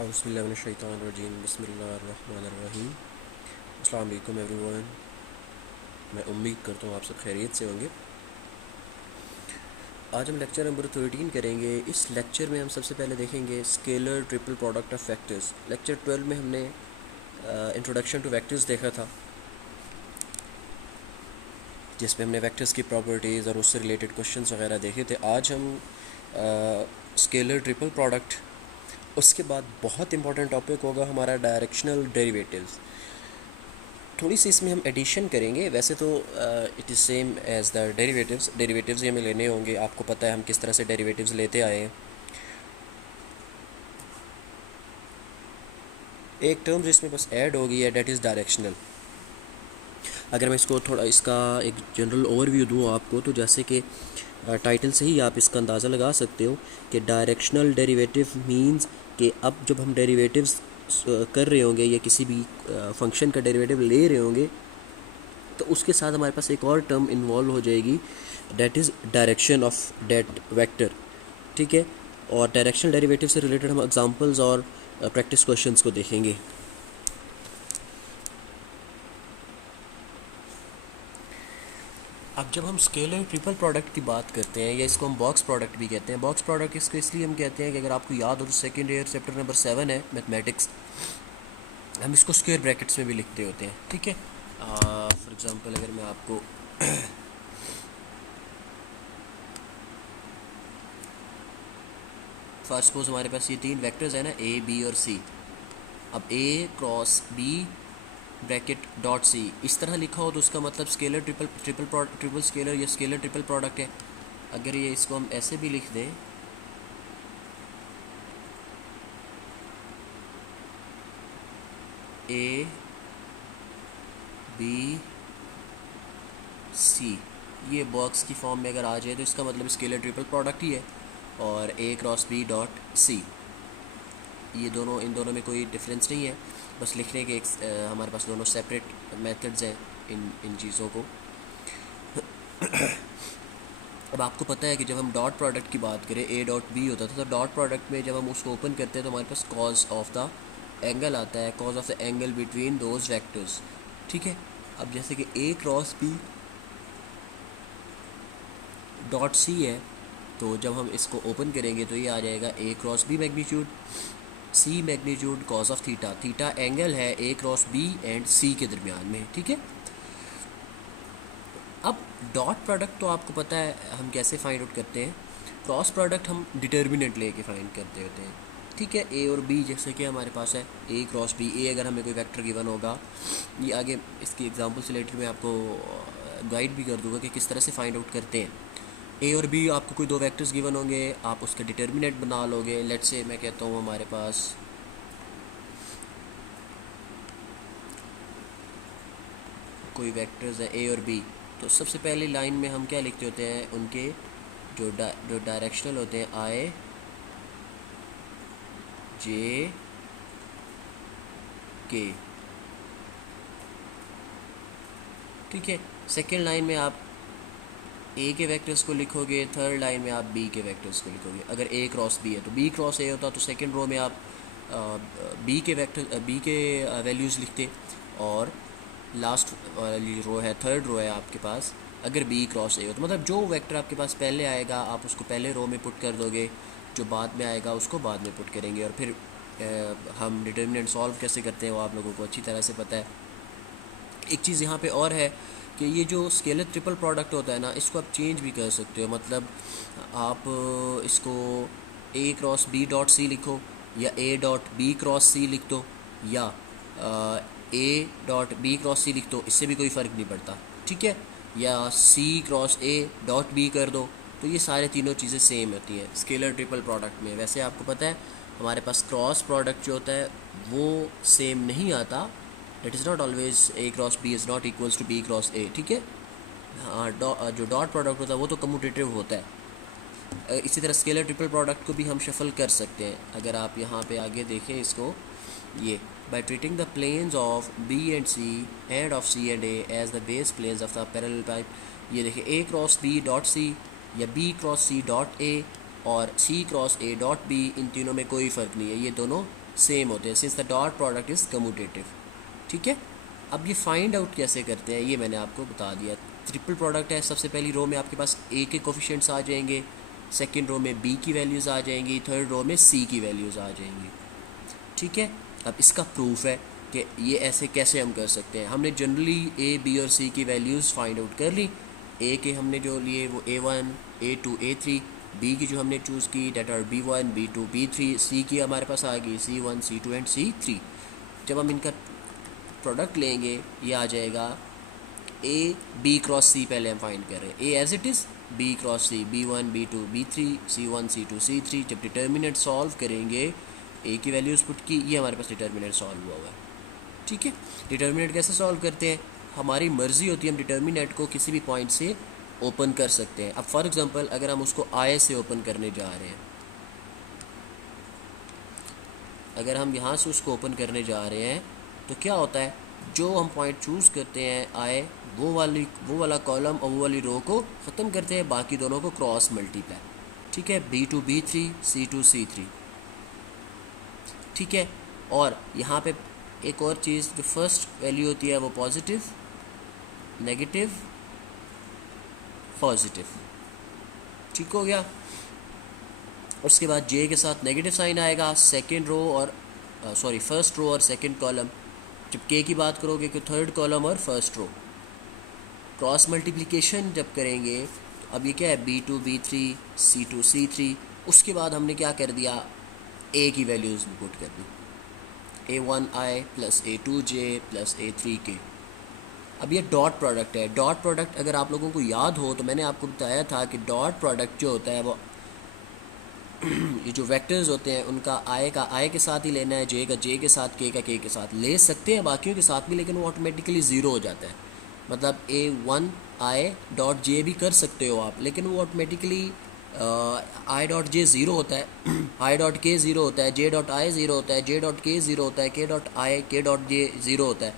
औज़ुबिल्लाहिमिनश्शैतानिर्रजीम बिस्मिल्लाहिर्रहमानिर्रहीम। अस्सलाम वालेकुम एवरीवन। मैं उम्मीद करता हूँ आप सब खैरियत से होंगे। आज हम लेक्चर नंबर 13 करेंगे। इस लेक्चर में हम सबसे पहले देखेंगे scalar triple product of vectors. Lecture 12 में हमने इंट्रोडक्शन टू वेक्टर्स देखा था, जिसमें हमने वेक्टर्स की प्रॉपर्टीज़ और उससे रिलेटेड क्वेश्चंस वगैरह देखे थे। आज हम स्केलर ट्रिपल प्रोडक्ट, उसके बाद बहुत इंपॉर्टेंट टॉपिक होगा हमारा डायरेक्शनल डेरिवेटिव्स। थोड़ी सी इसमें हम एडिशन करेंगे। वैसे तो it is same as the derivatives ही हमें लेने होंगे। आपको पता है हम किस तरह से डेरिवेटिव्स लेते आए हैं। एक टर्म जिसमें बस ऐड हो गई है, डेट इज़ डायरेक्शनल। अगर मैं इसको थोड़ा इसका एक जनरल ओवरव्यू दूँ आपको, तो जैसे कि टाइटल से ही आप इसका अंदाज़ा लगा सकते हो कि डायरेक्शनल डेरिवेटिव मींस कि अब जब हम डेरिवेटिव्स कर रहे होंगे या किसी भी फंक्शन का डेरिवेटिव ले रहे होंगे, तो उसके साथ हमारे पास एक और टर्म इन्वॉल्व हो जाएगी, that is direction of that vector. ठीक है, और डायरेक्शनल डेरिवेटिव से रिलेटेड हम एग्जांपल्स और प्रैक्टिस क्वेश्चंस को देखेंगे। अब जब हम स्केलर ट्रिपल प्रोडक्ट की बात करते हैं, या इसको हम बॉक्स प्रोडक्ट भी कहते हैं। बॉक्स प्रोडक्ट इसको इसलिए हम कहते हैं कि अगर आपको याद हो तो सेकेंड ईयर चैप्टर नंबर 7 है मैथमेटिक्स, हम इसको स्क्वायर ब्रैकेट्स में भी लिखते होते हैं। ठीक है, फॉर एग्ज़ाम्पल अगर मैं आपको फर्स्ट सपोज हमारे पास ये तीन वेक्टर्स हैं ना, ए बी और सी। अब A cross B bracket dot C इस तरह लिखा हो तो उसका मतलब स्केलर ट्रिपल स्केलर या स्केलर ट्रिपल प्रोडक्ट है। अगर ये इसको हम ऐसे भी लिख दें, ए बी सी, ये बॉक्स की फॉर्म में अगर आ जाए तो इसका मतलब स्केलर ट्रिपल प्रोडक्ट ही है। और ए क्रॉस बी डॉट सी, ये दोनों, इन दोनों में कोई डिफरेंस नहीं है, बस लिखने के हमारे पास दोनों सेपरेट मेथड्स हैं इन चीज़ों को। अब आपको पता है कि जब हम डॉट प्रोडक्ट की बात करें, ए डॉट बी होता था, तो डॉट प्रोडक्ट में जब हम उसको ओपन करते हैं तो हमारे पास कॉज ऑफ द एंगल आता है, cause of the angle between those vectors. ठीक है, अब जैसे कि ए क्रॉस बी डॉट सी है, तो जब हम इसको ओपन करेंगे तो ये आ जाएगा A cross B magnitude, C magnitude cos of theta. Theta angle है A cross B and C के दरमियान में। ठीक है, अब डॉट प्रोडक्ट तो आपको पता है हम कैसे फाइंड आउट करते हैं। क्रॉस प्रोडक्ट हम डिटर्मिनेंट लेके फाइंड करते होते हैं। ठीक है, ए और बी जैसे कि हमारे पास है ए क्रॉस बी, ए अगर हमें कोई वेक्टर गिवन होगा, ये आगे इसकी एग्जांपल से रिलेटेड मैं आपको गाइड भी कर दूंगा कि किस तरह से फाइंड आउट करते हैं। ए और बी आपको कोई दो वेक्टर्स गिवन होंगे, आप उसके डिटर्मिनेंट बना लोगे। लेट्स से मैं कहता हूँ हमारे पास कोई वेक्टर्स है ए और बी, तो सबसे पहली लाइन में हम क्या लिखते होते हैं, उनके जो डायरेक्शनल होते हैं, आई जे के। ठीक है, सेकेंड लाइन में आप ए के वेक्टर्स को लिखोगे, थर्ड लाइन में आप बी के वेक्टर्स को लिखोगे। अगर ए क्रॉस बी है तो बी क्रॉस ए होता, तो सेकेंड रो में आप बी के वैल्यूज़ लिखते, और लास्ट वाली रो है, थर्ड रो है आपके पास, अगर बी क्रॉस ए हो तो मतलब जो वेक्टर आपके पास पहले आएगा आप उसको पहले रो में पुट कर दोगे, जो बाद में आएगा उसको बाद में पुट करेंगे। और फिर हम डिटर्मिनेंट सॉल्व कैसे करते हैं वो आप लोगों को अच्छी तरह से पता है। एक चीज़ यहाँ पे और है कि ये जो स्केलर ट्रिपल प्रोडक्ट होता है ना, इसको आप चेंज भी कर सकते हो। मतलब आप इसको ए क्रॉस बी डॉट सी लिखो, या ए डॉट बी क्रॉस सी लिख दो, या ए डॉट बी क्रॉस सी लिख दो, इससे भी कोई फ़र्क नहीं पड़ता। ठीक है, या सी क्रॉस ए डॉट बी कर दो, तो ये सारे तीनों चीज़ें सेम होती हैं स्केलर ट्रिपल प्रोडक्ट में। वैसे आपको पता है हमारे पास क्रॉस प्रोडक्ट जो होता है वो सेम नहीं आता, that is not always A cross B is not equals to B cross A. ठीक है, हाँ, जो डॉट प्रोडक्ट होता है वो तो कम्यूटेटिव होता है। इसी तरह स्केलर ट्रिपल प्रोडक्ट को भी हम शफल कर सकते हैं। अगर आप यहाँ पे आगे देखें इसको, ये by treating the planes of B and C and of C and A as the base planes of the parallel pipe। ये देखिए A cross B dot C या B cross C dot A, और सी cross ए dot B, इन तीनों में कोई फ़र्क नहीं है, ये दोनों सेम होते हैं since the dot product is commutative. ठीक है, अब ये फाइंड आउट कैसे करते हैं ये मैंने आपको बता दिया। ट्रिपल प्रोडक्ट है, सबसे पहली रो में आपके पास ए के कोफिशिएंट्स आ जाएंगे, सेकंड रो में बी की वैल्यूज़ आ जाएंगी, थर्ड रो में सी की वैल्यूज़ आ जाएंगी। ठीक है, अब इसका प्रूफ है कि ये ऐसे कैसे हम कर सकते हैं। हमने जनरली ए बी और सी की वैल्यूज़ फाइंड आउट कर ली। ए के हमने जो लिए वो A1 A2 A3, बी की जो हमने चूज़ की date are B1 B2 B3, सी की हमारे पास आ गई C1 C2 एंड C3। जब हम इनका प्रोडक्ट लेंगे ये आ जाएगा ए बी क्रॉस सी, पहले हम फाइंड कर रहे हैं A as it is, B cross C B1 B2 B3 C1 C2 C3। जब डिटर्मिनेंट सॉल्व करेंगे ए की वैल्यूज़ पुट की, ये हमारे पास डिटर्मिनेंट सॉल्व हुआ है। ठीक है, डिटर्मिनेंट कैसे सॉल्व करते हैं, हमारी मर्ज़ी होती है, हम डिटर्मिनेंट को किसी भी पॉइंट से ओपन कर सकते हैं। अब फॉर एग्जांपल अगर हम उसको आई से ओपन करने जा रहे हैं, अगर हम यहाँ से उसको ओपन करने जा रहे हैं तो क्या होता है, जो हम पॉइंट चूज़ करते हैं आई, वो वाला कॉलम और वो वाली रो को ख़त्म करते हैं, बाकी दोनों को क्रॉस मल्टीप्लाई। ठीक है, B2 B3 C2 C3। ठीक है, और यहाँ पे एक और चीज़, जो फर्स्ट वैल्यू होती है वो पॉजिटिव नेगेटिव पॉजिटिव। ठीक हो गया, उसके बाद जे के साथ नेगेटिव साइन आएगा सेकंड रो और फर्स्ट रो और सेकंड कॉलम। जब के की बात करोगे तो थर्ड कॉलम और फर्स्ट रो। क्रॉस मल्टीप्लिकेशन जब करेंगे तो अब ये क्या है, B2 B3 C2 C3। उसके बाद हमने क्या कर दिया, ए की वैल्यूज़ पुट कर दी, A1I plus A2J plus A3K। अब ये डॉट प्रोडक्ट है। डॉट प्रोडक्ट अगर आप लोगों को याद हो तो मैंने आपको बताया था कि डॉट प्रोडक्ट जो होता है वो ये जो वेक्टर्स होते हैं उनका आई के साथ ही लेना है, जे का जे के साथ, के के साथ ले सकते हैं बाकियों के साथ भी, लेकिन वो ऑटोमेटिकली ज़ीरो हो जाता है। मतलब A1I डॉट जे भी कर सकते हो आप, लेकिन वो automatically I dot J zero होता है, आई डॉट के ज़ीरो होता है, जे डॉट आई ज़ीरो होता है, जे डॉट के ज़ीरो होता है, के डॉट जे ज़ीरो होता है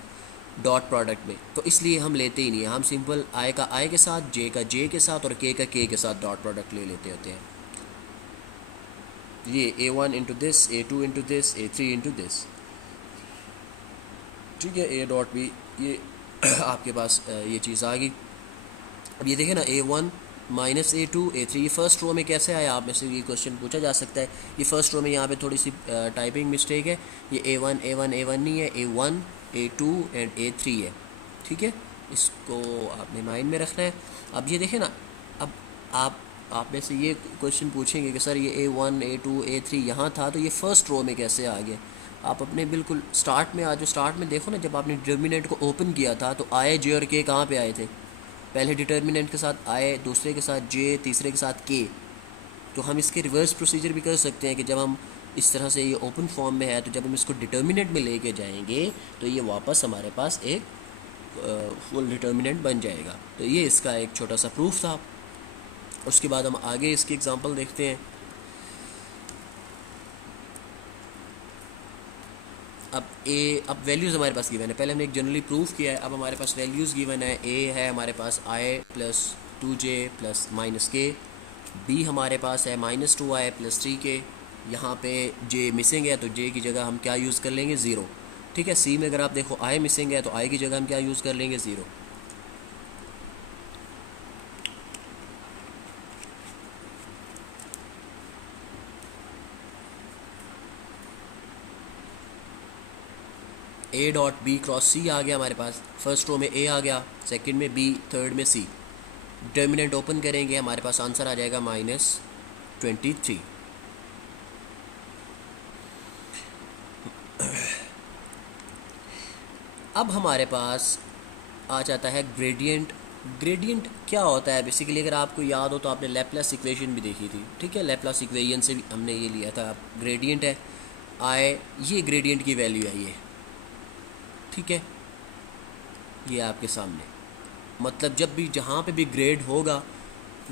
डॉट प्रोडक्ट में। तो इसलिए हम लेते ही नहीं है, हम सिंपल आई का आई के साथ, जे का जे के साथ और के का के के साथ डॉट प्रोडक्ट ले लेते होते हैं। ये A1 into this, A2 into this, A3 into this. ठीक है, ए डॉट भी ये आपके पास ये चीज़ आ गई। अब ये देखें ना, A1 माइनस A2 A3, ये फर्स्ट रो में कैसे आया, आप में से ये क्वेश्चन पूछा जा सकता है। ये फर्स्ट रो में यहाँ पे थोड़ी सी टाइपिंग मिस्टेक है, ये A1 नहीं है, A1 A2 एंड A3 है। ठीक है, इसको आपने माइंड में रखना है। अब ये देखें ना, अब आप में से ये क्वेश्चन पूछेंगे कि सर ये A1 A2 A3 यहाँ था तो ये फर्स्ट रो में कैसे आ गया। आप अपने बिल्कुल स्टार्ट में आ जाओ, स्टार्ट में देखो ना, जब आपने डिटर्मिनेंट को ओपन किया था तो आए जे और के कहाँ पे आए थे, पहले डिटर्मिनेंट के साथ आए, दूसरे के साथ जे, तीसरे के साथ के। तो हम इसके रिवर्स प्रोसीजर भी कर सकते हैं कि जब हम इस तरह से ये ओपन फॉर्म में है तो जब हम इसको डिटर्मिनेंट में लेके जाएंगे तो ये वापस हमारे पास एक फुल डिटर्मिनेंट बन जाएगा। तो ये इसका एक छोटा सा प्रूफ था। उसके बाद हम आगे इसकी एग्जांपल देखते हैं। अब वैल्यूज़ हमारे पास गिवन है, पहले हमने एक जनरली प्रूफ किया है, अब हमारे पास वैल्यूज़ गिवन है। ए है हमारे पास आई प्लस 2J प्लस माइनस के, बी हमारे पास है माइनस 2I प्लस 3K। यहाँ पे जे मिसिंग है तो जे की जगह हम क्या यूज़ कर लेंगे, ज़ीरो। ठीक है, सी में अगर आप देखो आई मिसिंग है तो आई की जगह हम क्या यूज़ कर लेंगे, zero. A dot B cross C आ गया हमारे पास, फर्स्ट रो में ए आ गया, सेकंड में बी, थर्ड में सी। डिटर्मिनेंट ओपन करेंगे, हमारे पास आंसर आ जाएगा -23। अब हमारे पास आ जाता है ग्रेडियंट। ग्रेडियंट क्या होता है बेसिकली, अगर आपको याद हो तो आपने लैप्लास इक्वेशन भी देखी थी। ठीक है, लैप्लास इक्वेशन से भी हमने ये लिया था। ग्रेडियंट है आई, ये ग्रेडियंट की वैल्यू है ये। ठीक है, ये आपके सामने, मतलब जब भी जहाँ पे भी ग्रेड होगा,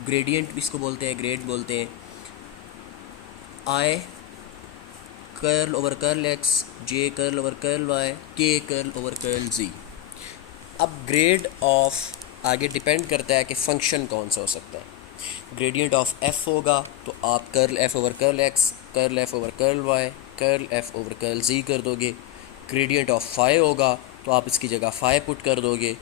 ग्रेडियंट भी इसको बोलते हैं, ग्रेड बोलते हैं। I curl over curl X, J curl over curl Y, K curl over curl Z. अब ग्रेड ऑफ आगे डिपेंड करता है कि फ़ंक्शन कौन सा हो सकता है। ग्रेडियंट ऑफ एफ होगा तो आप curl F over curl X, curl F over curl Y, curl F over curl G कर दोगे। ग्रेडियंट ऑफ फाई होगा तो आप इसकी जगह फाई पुट कर दोगे,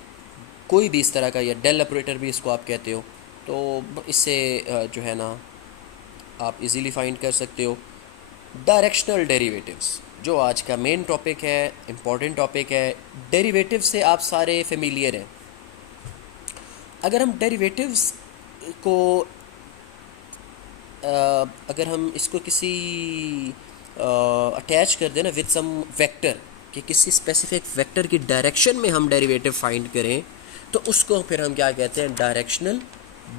कोई भी इस तरह का, या डेल ऑपरेटर भी इसको आप कहते हो। तो इससे जो है ना आप इजीली फाइंड कर सकते हो। डायरेक्शनल डेरिवेटिव्स जो आज का मेन टॉपिक है, इम्पॉर्टेंट टॉपिक है। डेरिवेटिव से आप सारे फेमिलियर हैं। अगर हम डेरिवेटिव्स को अगर हम इसको किसी अटैच कर दें ना विद सम वेक्टर, कि किसी स्पेसिफिक वेक्टर की डायरेक्शन में हम डेरिवेटिव फाइंड करें, तो उसको फिर हम क्या कहते हैं, डायरेक्शनल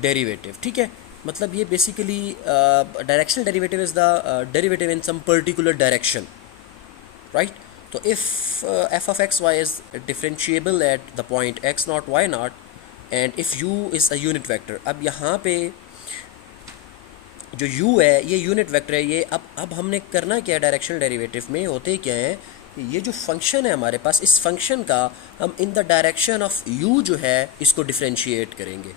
डेरिवेटिव। ठीक है, मतलब ये basically directional derivative is the derivative in some particular direction, right. तो if F of X Y is differentiable at the point X naught Y naught and if U is a unit vector. अब यहाँ पे जो u है ये unit vector है। ये अब हमने करना क्या है, डायरेक्शनल डेरिवेटिव में होते क्या है, ये जो फंक्शन है हमारे पास, इस फंक्शन का हम इन द डायरेक्शन ऑफ u जो है इसको डिफरेंशिएट करेंगे।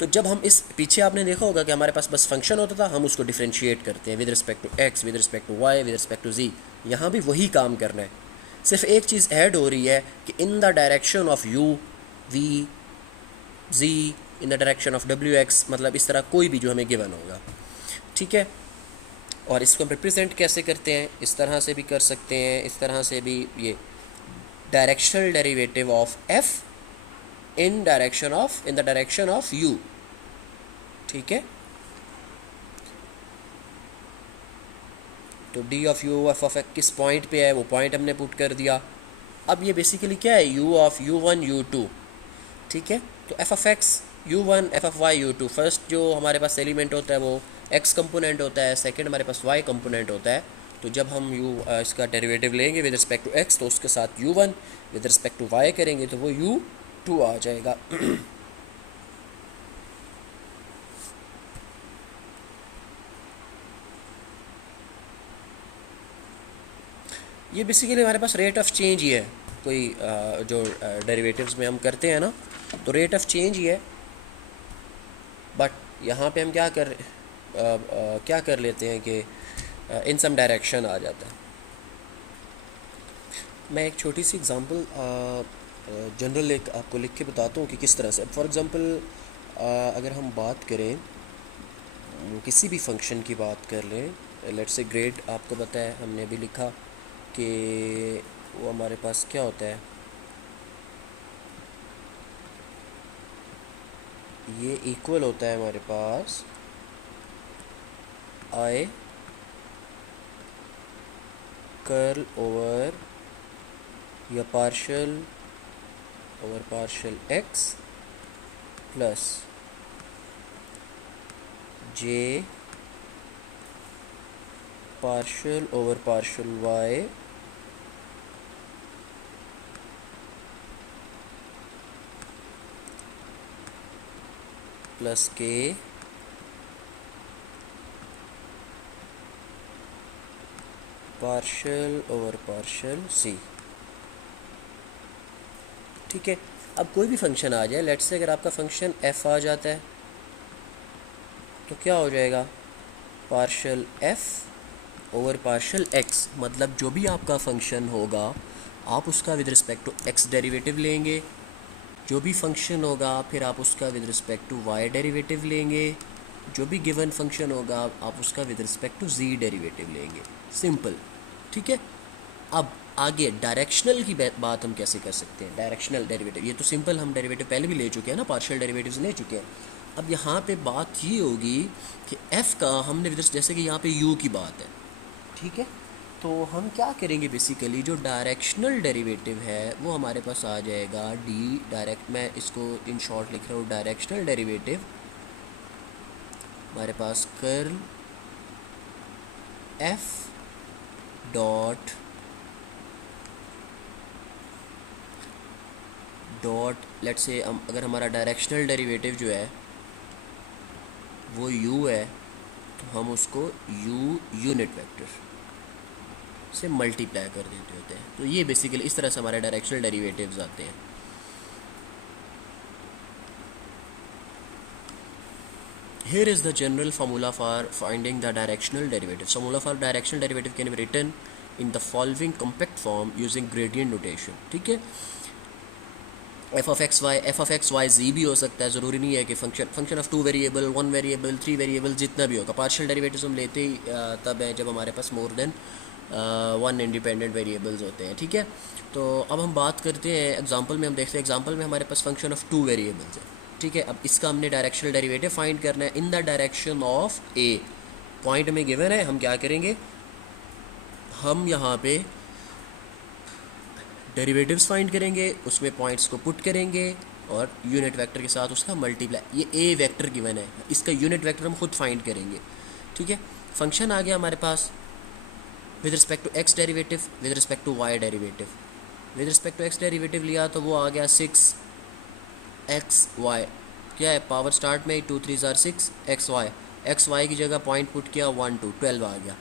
तो जब हम इस पीछे आपने देखा होगा कि हमारे पास बस फंक्शन होता था, हम उसको डिफरेंशिएट करते हैं with respect to x, with respect to y, with respect to z। यहाँ भी वही काम करना है, सिर्फ एक चीज़ ऐड हो रही है कि इन the direction of u, v, z, in the direction of w, x, मतलब इस तरह कोई भी जो हमें गिवन होगा। ठीक है, और इसको हम रिप्रेजेंट कैसे करते हैं, इस तरह से भी कर सकते हैं, इस तरह से भी। ये directional derivative of f in the direction of u। ठीक है, तो d of u f of x किस पॉइंट पे है वो पॉइंट हमने पुट कर दिया। अब ये बेसिकली क्या है, u ऑफ u1 u2। ठीक है, तो f of x u1 f of y u2, first जो हमारे पास एलिमेंट होता है वो x कंपोनेंट होता है, सेकंड हमारे पास y कंपोनेंट होता है। तो जब हम इसका डेरिवेटिव लेंगे विद रिस्पेक्ट टू x, तो उसके साथ u1 with respect to y करेंगे तो वो u2 आ जाएगा। ये बेसिकली हमारे पास रेट ऑफ चेंज ही है, कोई जो डेरिवेटिव्स में हम करते हैं ना, तो रेट ऑफ चेंज ही है। बट यहाँ पे हम क्या कर लेते हैं कि इन सम डायरेक्शन आ जाता है। मैं एक छोटी सी एग्जांपल जनरल एक आपको लिख के बताता हूँ कि किस तरह से। फॉर एग्जांपल अगर हम बात करें, किसी भी फंक्शन की बात कर लें, लेट्स से ग्रेड, आपको पता है हमने भी लिखा कि वो हमारे पास क्या होता है, ये इक्वल होता है हमारे पास आई कर्ल ओवर या partial over partial x plus j partial over partial y plus k partial over partial c। ठीक है, अब कोई भी फंक्शन आ जाए, लेट्स से अगर आपका फंक्शन f आ जाता है तो क्या हो जाएगा, partial f over partial x, मतलब जो भी आपका फंक्शन होगा आप उसका with respect to x derivative लेंगे, जो भी फंक्शन होगा फिर आप उसका with respect to y derivative लेंगे, जो भी गिवन फंक्शन होगा आप उसका with respect to z derivative लेंगे। सिंपल। ठीक है, अब आगे डायरेक्शनल की बात हम कैसे कर सकते हैं, डायरेक्शनल डेरिवेटिव। ये तो सिंपल, हम डेरिवेटिव पहले भी ले चुके हैं ना, पार्शियल डेरिवेटिव्स ले चुके हैं। अब यहाँ पे बात ये होगी कि f का हमने जैसे कि यहाँ पे u की बात है, ठीक है, तो हम क्या करेंगे, बेसिकली जो डायरेक्शनल डेरिवेटिव है वो हमारे पास आ जाएगा डायरेक्ट, मैं इसको इन शॉर्ट लिख रहा हूँ, डायरेक्शनल डेरिवेटिव हमारे पास curl f dot let's say अगर हमारा डायरेक्शनल डेरिवेटिव जो है वो u है तो हम उसको u यूनिट वेक्टर से मल्टीप्लाई कर देते होते हैं। तो ये बेसिकली इस तरह से हमारे डायरेक्शनल डेरिवेटिव्स आते हैं। Here is the general formula for finding the directional derivative. Formula for directional derivative can be written in the following compact form using gradient notation. ठीक है, एफ ऑफ एक्स वाई जी भी हो सकता है, ज़रूरी नहीं है कि function of 2 variable 1 variable 3 variable जितना भी होगा। पार्शियल डेरिवेटिव्स हम लेते ही तब है जब हमारे पास मोर देन 1 इंडिपेंडेंट वेरिएबल्स होते हैं। ठीक है, तो अब हम बात करते हैं एग्जांपल में। हम देखते हैं एग्जांपल में हमारे पास फंक्शन ऑफ 2 वेरिएबल्स है। ठीक है, अब इसका हमने डायरेक्शनल डेरिवेटिव फाइंड करना है इन the direction of A. Point में गिवन है, हम क्या करेंगे, हम यहाँ पे डेरिवेटिव्स फाइंड करेंगे, उसमें पॉइंट्स को पुट करेंगे और यूनिट वेक्टर के साथ उसका मल्टीप्लाई। ये ए वेक्टर गिवन है, इसका यूनिट वेक्टर हम खुद फाइंड करेंगे। ठीक है, फंक्शन आ गया हमारे पास with respect to X derivative, with respect to Y derivative. With respect to X derivative लिया तो वो आ गया 6xy, क्या है पावर स्टार्ट में 2 3 6xy। xy की जगह पॉइंट पुट किया 1 2 12 आ गया।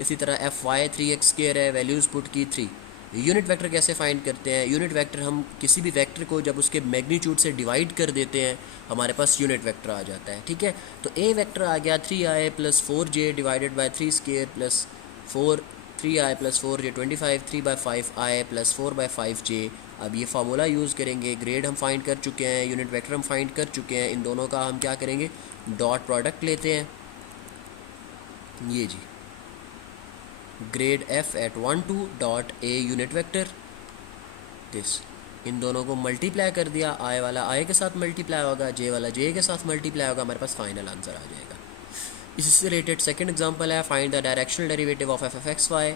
इसी तरह fy 3x² है, वैल्यूज़ पुट की 3। यूनिट वेक्टर कैसे फाइंड करते हैं, यूनिट वेक्टर हम किसी भी वेक्टर को जब उसके मैग्नीट्यूड से डिवाइड कर देते हैं हमारे पास यूनिट वेक्टर आ जाता है। ठीक है, तो ए वेक्टर आ गया 3i + 4j divided by 3² plus 4 3i + 4j 25 3/5i + 4/5j। अब ये फार्मूला यूज़ करेंगे, ग्रेड हम फाइंड कर चुके हैं, यूनिट वेक्टर हम फाइंड कर चुके हैं, इन दोनों का हम क्या करेंगे, डॉट प्रोडक्ट लेते हैं। ये G grad f at 1 2 dot a unit vector this, इन दोनों को मल्टीप्लाई कर दिया, i वाला i के साथ मल्टीप्लाई होगा, j वाला j के साथ मल्टीप्लाई होगा, हमारे पास फाइनल आंसर आ जाएगा। इससे रिलेटेड सेकंड एग्जांपल है find the directional derivative of f of x y।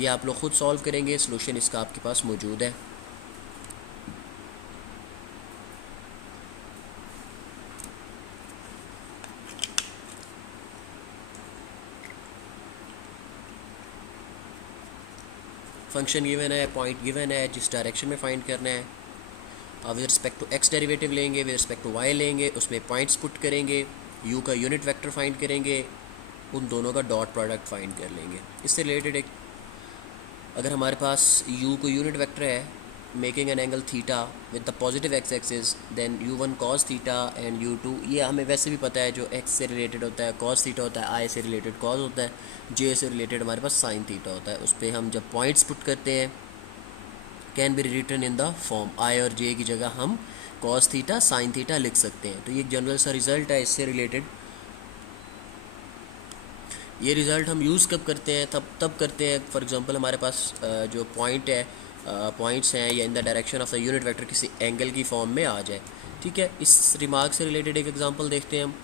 ये आप लोग खुद सॉल्व करेंगे, सोल्यूशन इसका आपके पास मौजूद है। फंक्शन गिवन है, पॉइंट गिवन है, जिस डायरेक्शन में फाइंड करना है। With respect to X derivative लेंगे, विद रिस्पेक्ट टू वाई लेंगे, उसमें पॉइंट्स पुट करेंगे, यू का यूनिट वेक्टर फाइंड करेंगे, उन दोनों का डॉट प्रोडक्ट फाइंड कर लेंगे। इससे रिलेटेड एक, अगर हमारे पास यू को यूनिट वेक्टर है making an angle theta with the positive X axis, then u1 cos theta and u2, ये हमें वैसे भी पता है जो x से रिलेटेड होता है cos थीटा होता है, i से रिलेटेड cos होता है, j से रिलेटेड हमारे पास sin थीटा होता है। उस पर हम जब पॉइंट्स पुट करते हैं can be written in the form i और j की जगह हम cos थीटा sin थीटा लिख सकते हैं। तो ये एक जनरल सा रिजल्ट है इससे रिलेटेड। ये रिज़ल्ट हम यूज़ कब करते हैं, तब करते हैं फॉर एग्जांपल हमारे पास जो पॉइंट है, पॉइंट्स हैं या इन the direction of the unit vector किसी एंगल की फॉर्म में आ जाए। ठीक है, इस रिमार्क से रिलेटेड एक एग्जांपल देखते हैं हम।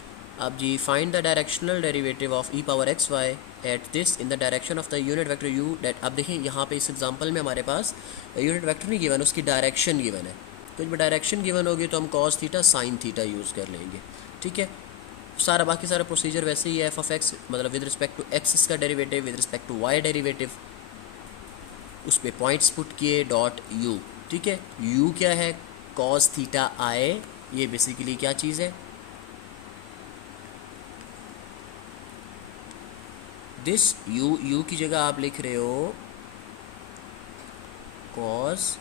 अब G find the directional derivative of e power X Y at this in the direction of the unit vector u that. अब देखिए यहाँ पे इस एग्जांपल में हमारे पास यूनिट वेक्टर नहीं गिवन, उसकी डायरेक्शन गिवन है। तो जब डायरेक्शन गिवन होगी तो हम cos theta sin theta use कर लेंगे। ठीक है, बाकी सारा प्रोसीजर वैसे ही है। एफ ऑफ एक्स मतलब विद रिस्पेक्ट टू एक्स इसका derivative, with respect to Y derivative, उस पर पॉइंट्स पुट किए डॉट यू। ठीक है, यू क्या है, cos थीटा आई, ये बेसिकली क्या चीज़ है, दिस यू की जगह आप लिख रहे हो cos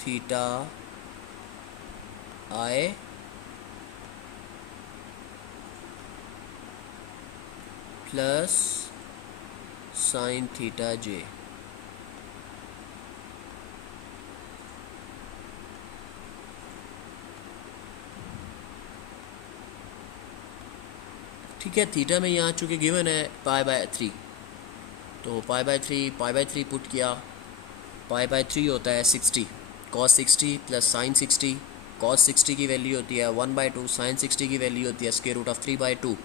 थीटा आई प्लस sin थीटा जे। ठीक है, थीटा में यहाँ चूँकि गिवन है π/3, तो π/3 पुट किया, π/3 होता है 60, cos 60 प्लस sin 60। cos 60 की वैल्यू होती है 1/2, sin 60 की वैल्यू होती है √3/2।